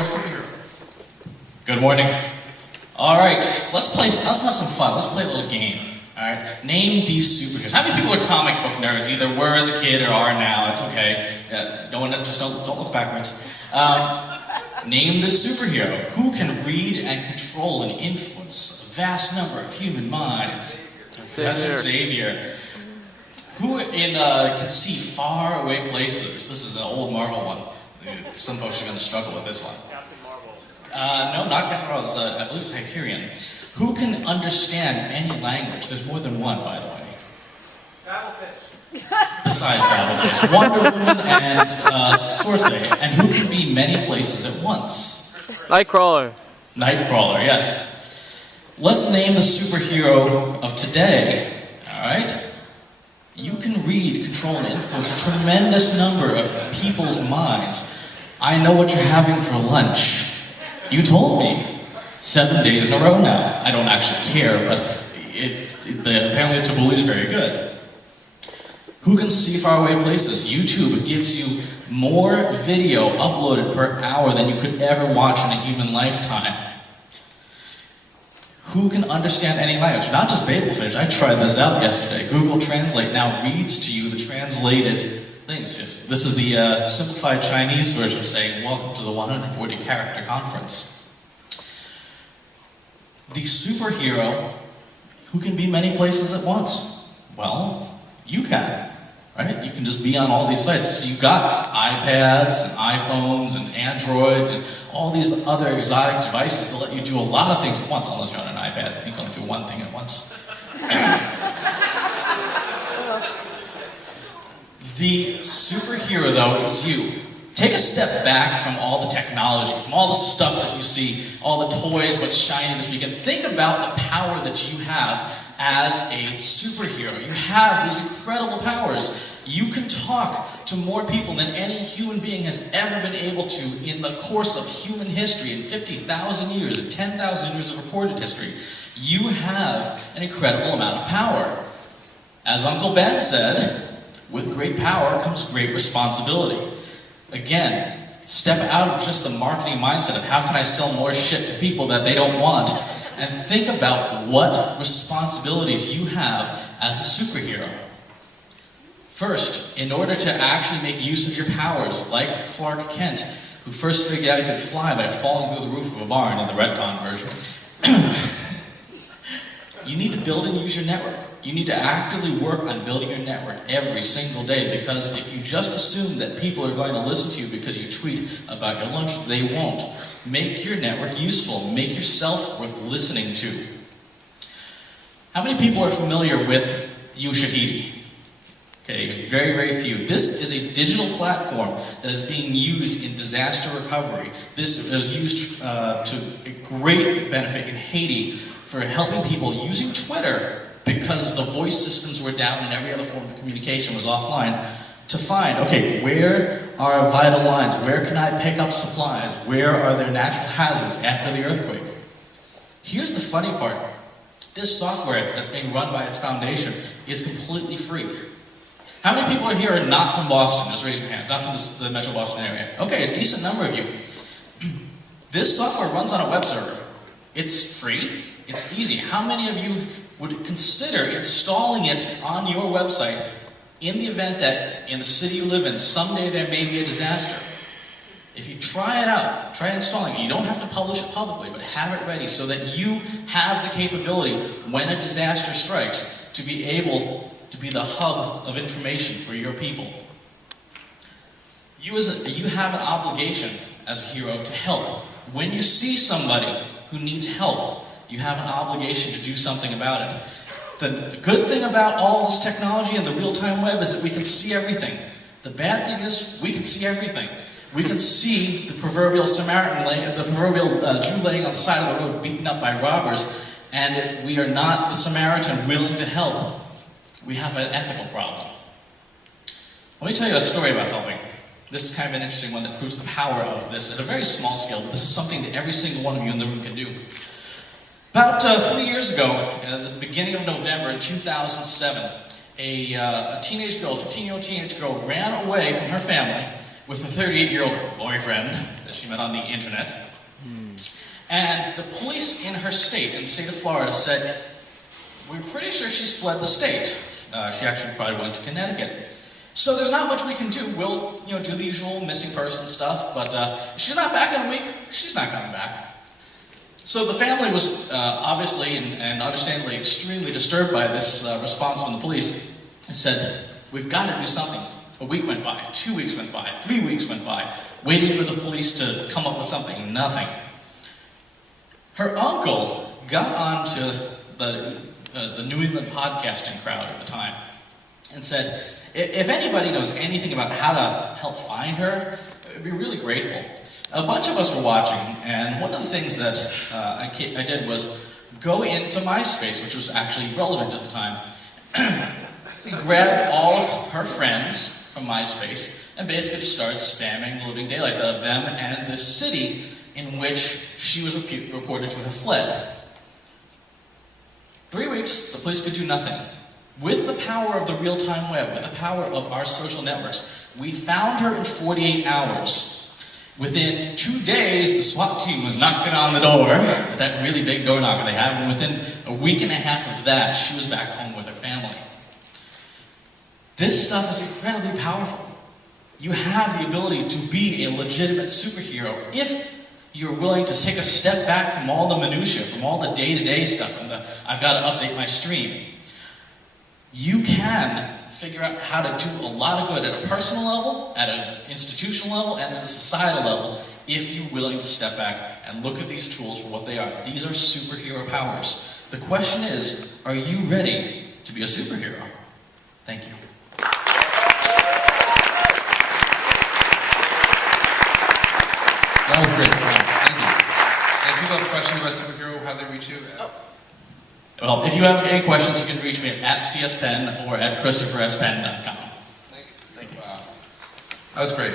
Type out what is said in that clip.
our superhero. Good morning. All right, let's have some fun. Let's play a little game. All right, name these superheroes. How many people are comic book nerds? Either were as a kid or are now. It's okay. Don't look backwards. Name this superhero. Who can read and control and influence a vast number of human minds? Professor Xavier. Who can see far away places? This is an old Marvel one. Some folks are going to struggle with this one. Captain Marvel. No, not Captain Marvel. I believe it's Hyperion. Who can understand any language? There's more than one, by the way. Battlefish. Besides Battlefish. Wonder Woman and Sorcerer. And who can be many places at once? Nightcrawler. Nightcrawler, yes. Let's name the superhero of today. All right? You can read, control, and influence a tremendous number of people's minds. I know what you're having for lunch. You told me 7 days in a row now. I don't actually care, but apparently the tabbouleh is very good. Who can see faraway places? YouTube gives you more video uploaded per hour than you could ever watch in a human lifetime. Who can understand any language? Not just Babelfish. I tried this out yesterday. Google Translate now reads to you the translated things. This is the simplified Chinese version saying, welcome to the 140 character conference. The superhero who can be many places at once. Well, you can. Right? You can just be on all these sites. So you've got iPads and iPhones and Androids and all these other exotic devices that let you do a lot of things at once, unless you're on an iPad, then you can only do one thing at once. The superhero, though, is you. Take a step back from all the technology, from all the stuff that you see, all the toys, what's shiny this weekend. Think about the power that you have as a superhero. You have these incredible powers. You can talk to more people than any human being has ever been able to in the course of human history, in 50,000 years, in 10,000 years of recorded history. You have an incredible amount of power. As Uncle Ben said, with great power comes great responsibility. Again, step out of just the marketing mindset of how can I sell more shit to people that they don't want, and think about what responsibilities you have as a superhero. First, in order to actually make use of your powers, like Clark Kent, who first figured out he could fly by falling through the roof of a barn in the retcon version, you need to build and use your network. You need to actively work on building your network every single day, because if you just assume that people are going to listen to you because you tweet about your lunch, they won't. Make your network useful. Make yourself worth listening to. How many people are familiar with Ushahidi? Okay, very, very few. This is a digital platform that is being used in disaster recovery. This was used to great benefit in Haiti for helping people using Twitter, because the voice systems were down and every other form of communication was offline, to find, okay, where are vital lines? Where can I pick up supplies? Where are there natural hazards after the earthquake? Here's the funny part. This software that's being run by its foundation is completely free. How many people are here are not from Boston? Just raise your hand. Not from the Metro Boston area. Okay, a decent number of you. This software runs on a web server. It's free. It's easy. How many of you would consider installing it on your website in the event that in the city you live in, someday there may be a disaster? If you try it out, try installing it. You don't have to publish it publicly, but have it ready so that you have the capability when a disaster strikes to be able to be the hub of information for your people. You have an obligation as a hero to help. When you see somebody who needs help, you have an obligation to do something about it. The good thing about all this technology and the real-time web is that we can see everything. The bad thing is we can see everything. We can see the proverbial Samaritan, the proverbial Jew laying on the side of the road beaten up by robbers, and if we are not the Samaritan willing to help, we have an ethical problem. Let me tell you a story about helping. This is kind of an interesting one that proves the power of this at a very small scale, but this is something that every single one of you in the room can do. About 3 years ago, at the beginning of November in 2007, a teenage girl, 15-year-old teenage girl, ran away from her family with her 38-year-old boyfriend. that she met on the internet. And the police in her state, in the state of Florida, said, we're pretty sure she's fled the state. She actually probably went to Connecticut. So there's not much we can do. We'll, do the usual missing person stuff, but if she's not back in a week, she's not coming back. So the family was obviously and understandably extremely disturbed by this response from the police and said, we've got to do something. A week went by, 2 weeks went by, 3 weeks went by, waiting for the police to come up with something. Nothing. Her uncle got on to the New England podcasting crowd at the time and said, if anybody knows anything about how to help find her, I'd be really grateful. A bunch of us were watching, and one of the things that I did was go into MySpace, which was actually relevant at the time, grabbed all of her friends from MySpace, and basically just started spamming the living daylights out of them and this city in which she was reported to have fled. 3 weeks, the police could do nothing. With the power of the real-time web, with the power of our social networks, we found her in 48 hours. Within 2 days, the SWAT team was knocking on the door, with that really big door knocker they have, and within a week and a half of that, she was back home with her family. This stuff is incredibly powerful. You have the ability to be a legitimate superhero if you're willing to take a step back from all the minutiae, from all the day-to-day stuff, and I've got to update my stream. You can figure out how to do a lot of good at a personal level, at an institutional level, and at a societal level if you're willing to step back and look at these tools for what they are. These are superhero powers. The question is, are you ready to be a superhero? Thank you. That was great. Thank you. And if people have questions about superhero, how do they reach you? Well, if you have any questions, you can reach me at CSPenn or at ChristopherSPenn.com. Thank you. Wow. That was great.